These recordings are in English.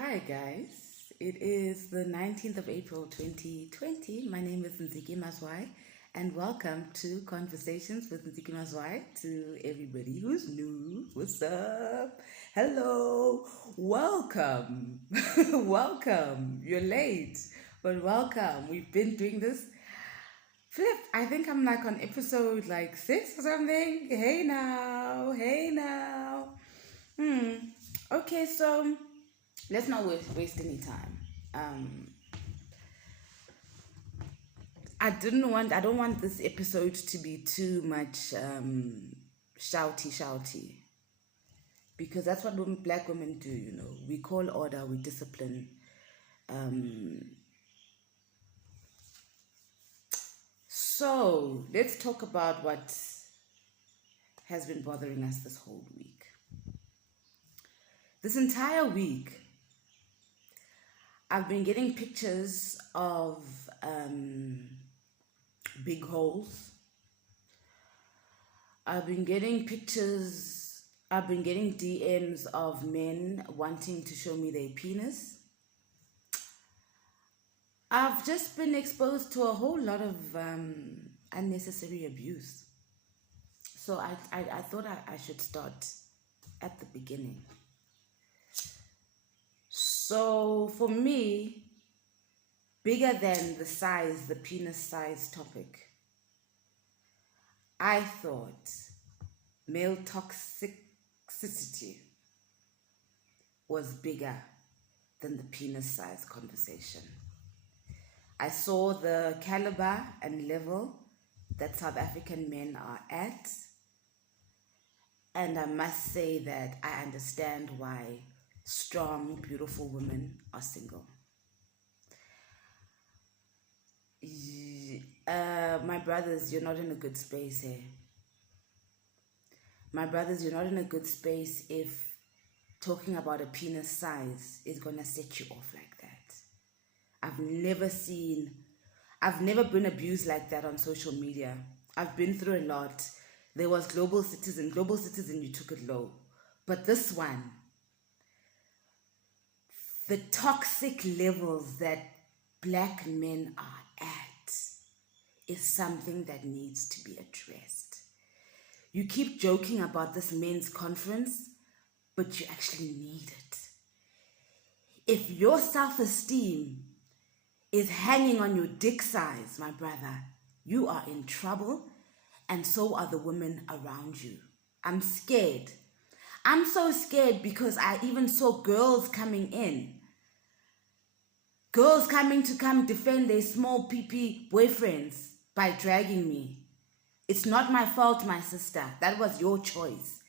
Hi guys, it is the 19th of April 2020. My name is Ntsiki Mazwai and welcome to Conversations with Ntsiki Mazwai. To everybody who's new, what's up? Hello, welcome, welcome. You're late, but welcome. We've been doing this. Flip, I think I'm like on episode like 6 or something. Hey now, hey now. Okay, so let's not waste any time. I don't want this episode to be too much shouty, because that's what black women do. We call order, we discipline. So let's talk about what has been bothering us this whole week. This entire week, I've been getting pictures of big holes. I've been getting DMs of men wanting to show me their penis. I've just been exposed to a whole lot of unnecessary abuse. So I thought I should start at the beginning. So for me, bigger than the penis size topic, I thought male toxicity was bigger than the penis size conversation. I saw the caliber and level that South African men are at, and I must say that I understand why strong, beautiful women are single. My brothers, you're not in a good space here. My brothers, you're not in a good space if talking about a penis size is gonna set you off like that. I've never been abused like that on social media. I've been through a lot. There was Global Citizen, you took it low. But this one, the toxic levels that black men are at is something that needs to be addressed. You keep joking about this men's conference, but you actually need it. If your self-esteem is hanging on your dick size, my brother, you are in trouble, and so are the women around you. I'm scared. I'm so scared because I even saw girls coming in. Girls coming to defend their small PP boyfriends by dragging me. It's not my fault, my sister. That was your choice.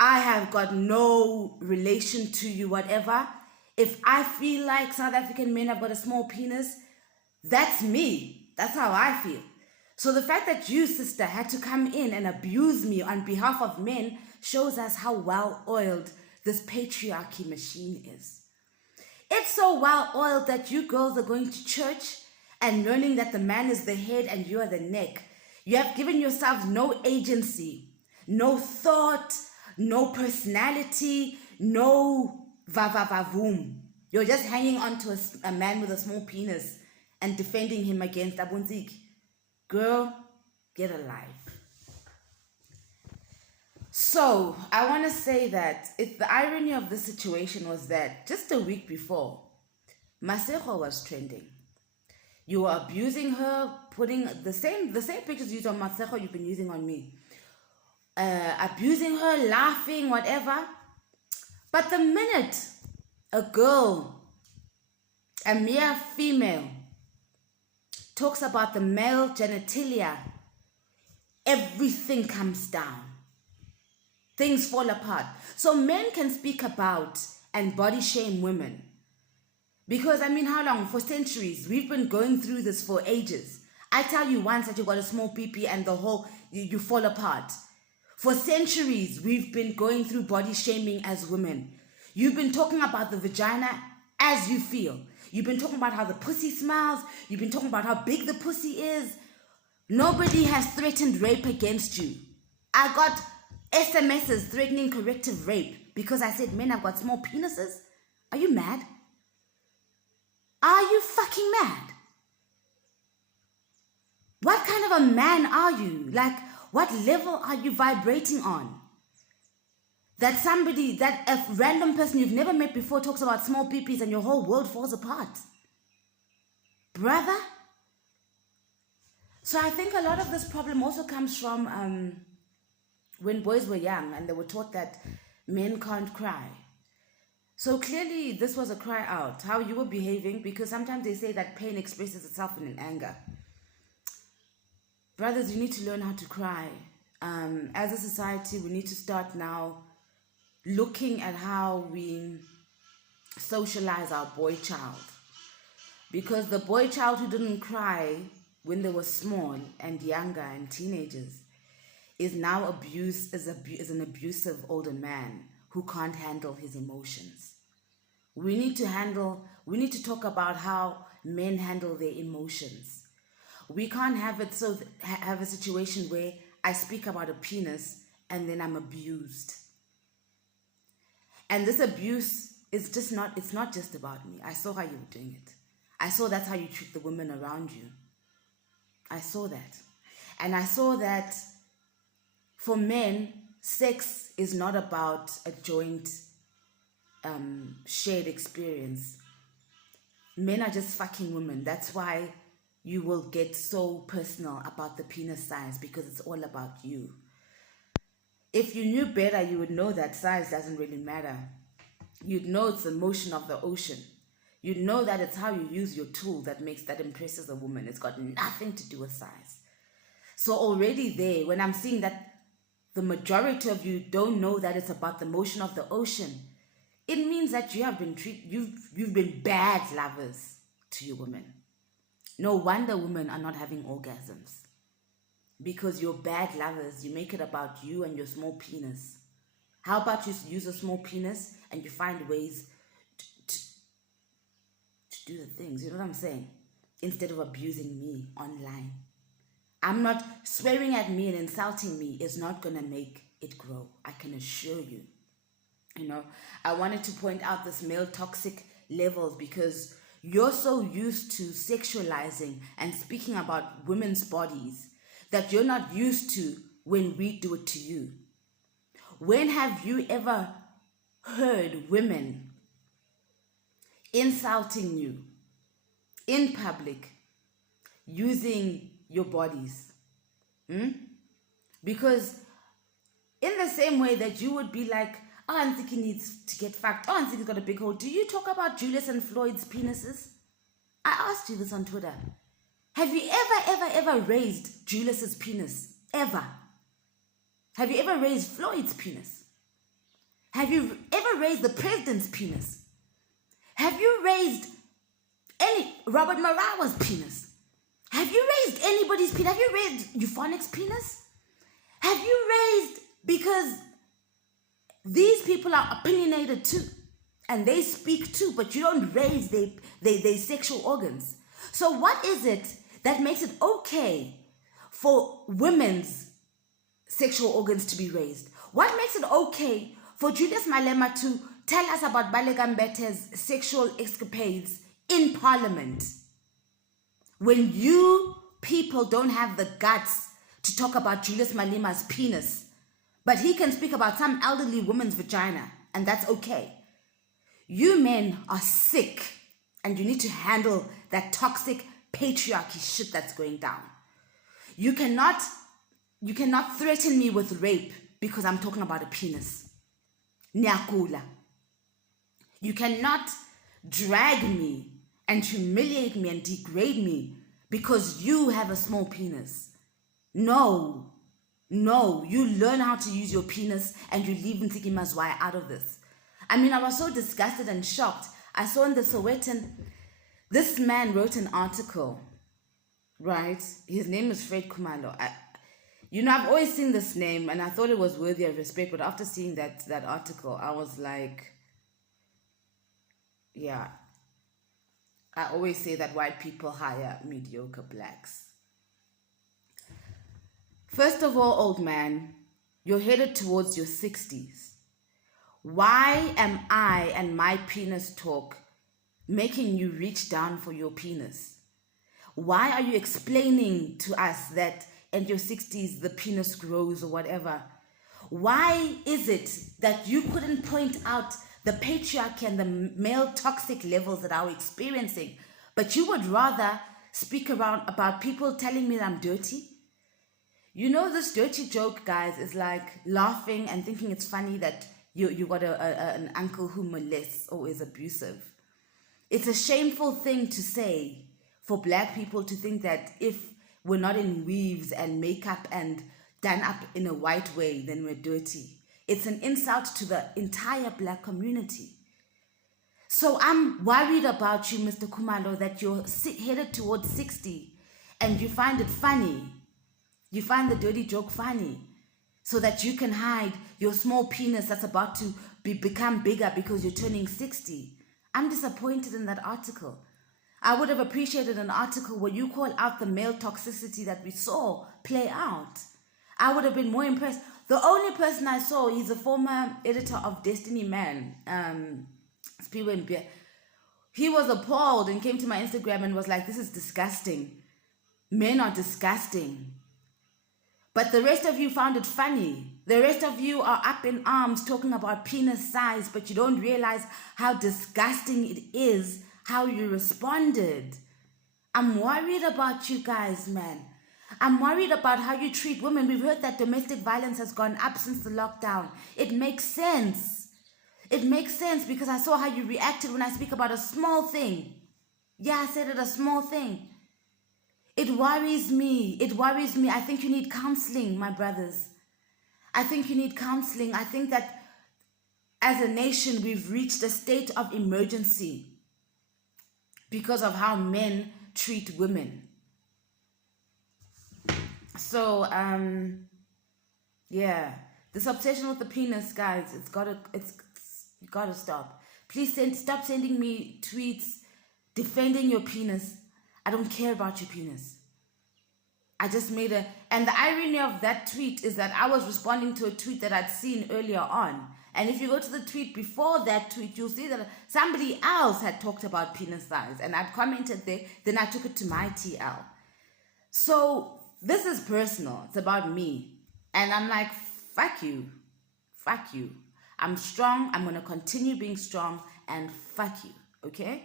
I have got no relation to you, whatever. If I feel like South African men have got a small penis, that's me. That's how I feel. So the fact that you, sister, had to come in and abuse me on behalf of men shows us how well-oiled this patriarchy machine is. It's so well-oiled that you girls are going to church and learning that the man is the head and you are the neck. You have given yourselves no agency, no thought, no personality, no va-va-va-voom. You're just hanging on to a man with a small penis and defending him against Ntsiki. Girl, get a life. So, I want to say that the irony of the situation was that just a week before, Masego was trending. You were abusing her, putting the same pictures used on Masego you've been using on me. Abusing her, laughing, whatever. But the minute a girl, a mere female, talks about the male genitalia, everything comes down. Things fall apart. So men can speak about and body shame women. Because, how long? For centuries. We've been going through this for ages. I tell you once that you got a small pee-pee and the whole, you fall apart. For centuries, we've been going through body shaming as women. You've been talking about the vagina as you feel. You've been talking about how the pussy smells. You've been talking about how big the pussy is. Nobody has threatened rape against you. I got SMSs threatening corrective rape because I said men have got small penises. Are you mad? Are you fucking mad? What kind of a man are you? Like, what level are you vibrating on? That a random person you've never met before talks about small peepees and your whole world falls apart. Brother? So I think a lot of this problem also comes from when boys were young and they were taught that men can't cry. So clearly this was a cry out, how you were behaving, because sometimes they say that pain expresses itself in an anger. Brothers, you need to learn how to cry. As a society, we need to start now looking at how we socialize our boy child. Because the boy child who didn't cry when they were small and younger and teenagers is now an abusive older man who can't handle his emotions. We need to talk about how men handle their emotions. We can't have have a situation where I speak about a penis and then I'm abused. And this abuse is it's not just about me. I saw how you were doing it. I saw that's how you treat the women around you. I saw that. And I saw that for men, sex is not about a joint shared experience. Men are just fucking women. That's why you will get so personal about the penis size, because it's all about you. If you knew better, you would know that size doesn't really matter. You'd know it's the motion of the ocean. You'd know that it's how you use your tool that impresses a woman. It's got nothing to do with size. So already there, when I'm seeing that the majority of you don't know that it's about the motion of the ocean, it means that you've been bad lovers to your women. No wonder women are not having orgasms. Because you're bad lovers. You make it about you and your small penis. How about you use a small penis and you find ways to do the things, you know what I'm saying? Instead of abusing me online. I'm not swearing at me and insulting me is not going to make it grow. I can assure you. You know, I wanted to point out this male toxic levels because you're so used to sexualizing and speaking about women's bodies that you're not used to when we do it to you. When have you ever heard women insulting you in public using your bodies? Because in the same way that you would be like, oh, Ntsiki needs to get fucked. Oh, Ntsiki's got a big hole. Do you talk about Julius and Floyd's penises? I asked you this on Twitter. Have you ever raised Julius's penis? Ever? Have you ever raised Floyd's penis? Have you ever raised the president's penis? Have you raised any Robert Marawa's penis? Have you raised anybody's penis? Have you raised Euphonics' penis? Have you raised, because these people are opinionated too, and they speak too, but you don't raise their sexual organs. So what is it that makes it okay for women's sexual organs to be raised? What makes it okay for Julius Malema to tell us about Baleka Mbete's sexual escapades in Parliament when you people don't have the guts to talk about Julius Malema's penis, but he can speak about some elderly woman's vagina, and that's okay? You men are sick, and you need to handle that toxic patriarchy shit that's going down. You cannot threaten me with rape because I'm talking about a penis. Nyakula. You cannot drag me and humiliate me and degrade me because you have a small penis. No, you learn how to use your penis and you leave Ntsiki Mazwai out of this. I mean, I was so disgusted and shocked. I saw in the Sowetan, this man wrote an article, right? His name is Fred Kumalo. I've always seen this name and I thought it was worthy of respect, but after seeing that article, I was like, yeah, I always say that white people hire mediocre blacks. First of all, old man, you're headed towards your 60s. Why am I and my penis talk making you reach down for your penis? Why are you explaining to us that in your 60s the penis grows or whatever? Why is it that you couldn't point out the patriarchy and the male toxic levels that I'm experiencing, but you would rather speak around about people telling me that I'm dirty? You know, this dirty joke, guys, is like laughing and thinking it's funny that you got an uncle who molests or is abusive. It's a shameful thing to say for black people to think that if we're not in weaves and makeup and done up in a white way, then we're dirty. It's an insult to the entire black community. So I'm worried about you, Mr. Kumalo, that you're headed towards 60 and you find it funny. You find the dirty joke funny so that you can hide your small penis that's about to become bigger because you're turning 60. I'm disappointed in that article. I would have appreciated an article where you call out the male toxicity that we saw play out. I would have been more impressed. The only person I saw, he's a former editor of Destiny Man, he was appalled and came to my Instagram and was like, this is disgusting. Men are disgusting. But the rest of you found it funny. The rest of you are up in arms talking about penis size, but you don't realize how disgusting it is how you responded. I'm worried about you guys, man. I'm worried about how you treat women. We've heard that domestic violence has gone up since the lockdown. It makes sense. It makes sense because I saw how you reacted when I speak about a small thing. Yeah, I said it, a small thing. It worries me. It worries me. I think you need counseling, my brothers. I think you need counseling. I think that as a nation, we've reached a state of emergency because of how men treat women. So, yeah, this obsession with the penis, guys, you gotta stop. Please stop sending me tweets defending your penis. I don't care about your penis. I just made and the irony of that tweet is that I was responding to a tweet that I'd seen earlier on. And if you go to the tweet before that tweet, you'll see that somebody else had talked about penis size and I'd commented there, then I took it to my TL. So this is personal. It's about me. And I'm like, fuck you. Fuck you. I'm strong. I'm going to continue being strong and fuck you. Okay?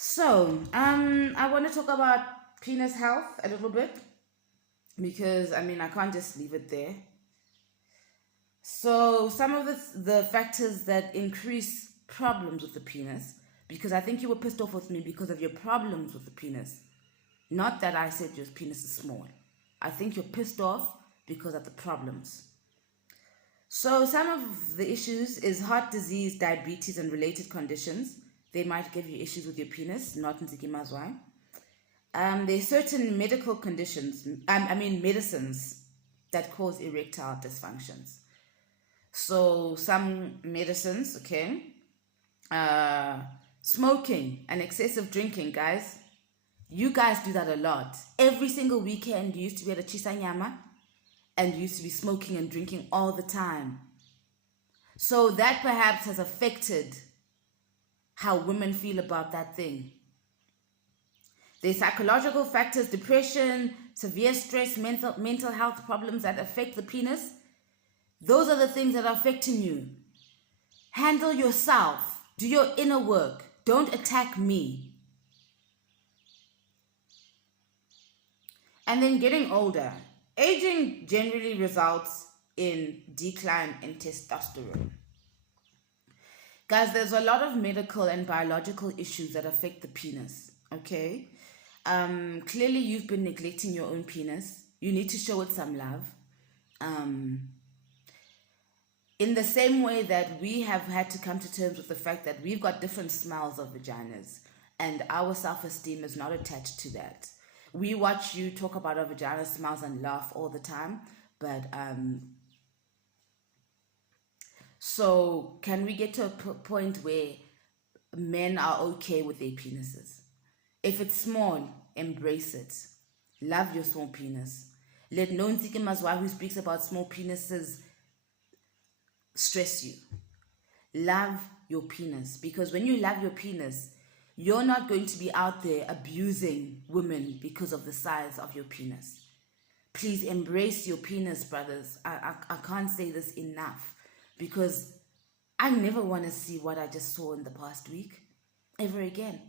So, I want to talk about penis health a little bit because, I can't just leave it there. So, some of the factors that increase problems with the penis, because I think you were pissed off with me because of your problems with the penis. Not that I said your penis is small. I think you're pissed off because of the problems. So, some of the issues is heart disease, diabetes, and related conditions. They might give you issues with your penis, not Ntsiki Mazwai. There's certain medical conditions, medicines that cause erectile dysfunctions. So some medicines, okay, smoking and excessive drinking, guys. You guys do that a lot. Every single weekend you used to be at a chisanyama and you used to be smoking and drinking all the time. So that perhaps has affected how women feel about that thing. There's psychological factors, depression, severe stress, mental health problems that affect the penis. Those are the things that are affecting you. Handle yourself. Do your inner work. Don't attack me. And then getting older. Aging generally results in decline in testosterone. Guys, there's a lot of medical and biological issues that affect the penis, okay? Clearly, you've been neglecting your own penis. You need to show it some love. In the same way that we have had to come to terms with the fact that we've got different smells of vaginas and our self-esteem is not attached to that. We watch you talk about our vagina smells and laugh all the time, but so can we get to a point where men are okay with their penises? If it's small, embrace it. Love your small penis. Let no Ntsiki Mazwai who speaks about small penises stress you. Love your penis, because when you love your penis, you're not going to be out there abusing women because of the size of your penis. Please embrace your penis, brothers. I can't say this enough, because I never want to see what I just saw in the past week ever again.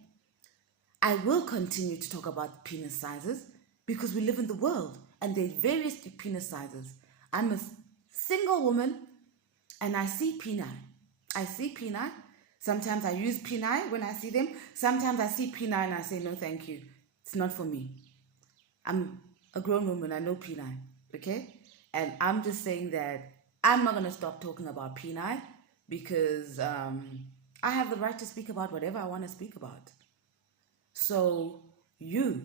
I will continue to talk about penis sizes because we live in the world and there are various penis sizes. I'm a single woman and I see peni. I see peni. Sometimes I use peni when I see them. Sometimes I see peni and I say, no, thank you. It's not for me. I'm a grown woman. I know peni. Okay? And I'm just saying that I'm not going to stop talking about peni because I have the right to speak about whatever I want to speak about. So you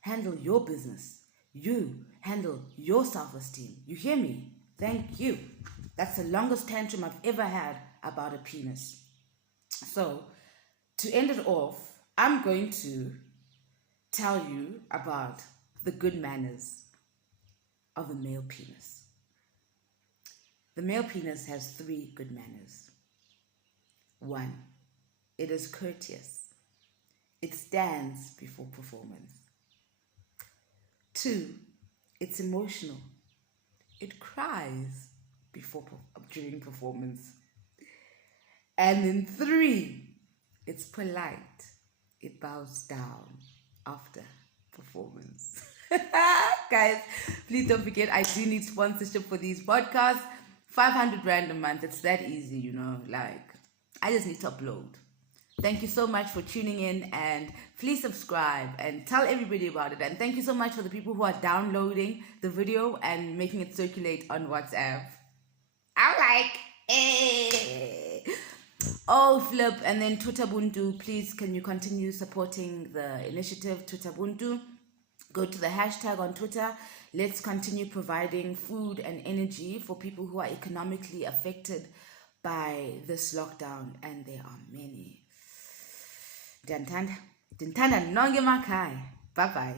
handle your business. You handle your self-esteem. You hear me? Thank you. That's the longest tantrum I've ever had about a penis. So to end it off, I'm going to tell you about the good manners of the male penis. The male penis has 3 good manners. 1, it is courteous. It stands before performance. 2, it's emotional. It cries during performance. And then 3, it's polite. It bows down after performance. Guys, please don't forget, I do need sponsorship for these podcasts. 500 rand a month. It's that easy, you know. Like, I just need to upload. Thank you so much for tuning in, and please subscribe and tell everybody about it. And thank you so much for the people who are downloading the video and making it circulate on WhatsApp. I'm like, oh, flip. And then Tutabuntu, please, can you continue supporting the initiative Tutabuntu? Go to the hashtag on Twitter. Let's continue providing food and energy for people who are economically affected by this lockdown, and there are many. Dintanda nonge makai. Bye bye.